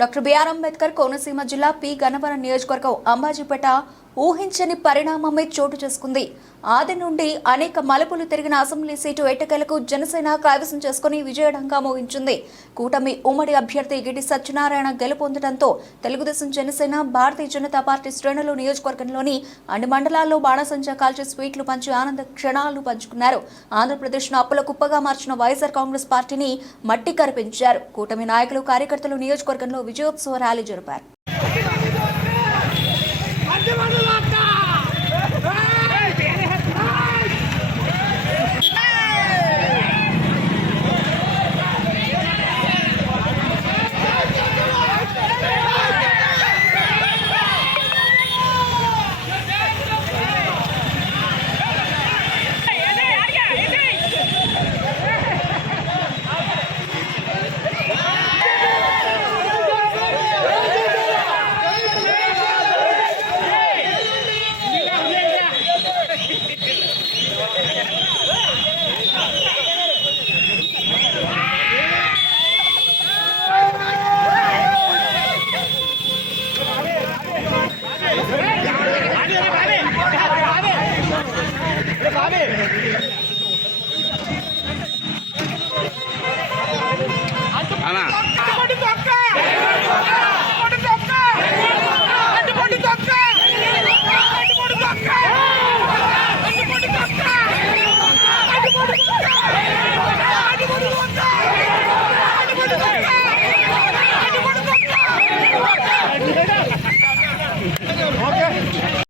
Doctor BR Ambedkar Konaseema జిల్లా P Gannavaram నియోజకవర్గం అంబాజీపేట ఊహించని పరిణామమే చోటు చేసుకుంది. ఆది నుండి అనేక మలుపులు తిరిగిన అసెంబ్లీ సీటు ఎట్టకేలకు జనసేన కైవసం చేసుకుని విజయఢంకా మోగించింది. కూటమి ఉమ్మడి అభ్యర్థి గిడి సత్యనారాయణ గెలుపొందడంతో తెలుగుదేశం, జనసేన, భారతీయ జనతా పార్టీ శ్రేణులు నియోజకవర్గంలోని అన్ని మండలాల్లో బాణసంచా కాల్చి స్వీట్లు పంచి ఆనంద క్షణాలు పంచుకున్నారు. ఆంధ్రప్రదేశ్ను అప్పుల కుప్పగా మార్చిన వైఎస్ఆర్ కాంగ్రెస్ పార్టీని మట్టి కరిపించారు. కూటమి నాయకులు, కార్యకర్తలు నియోజకవర్గంలో విజయోత్సవ ర్యాలీ జరిపారు.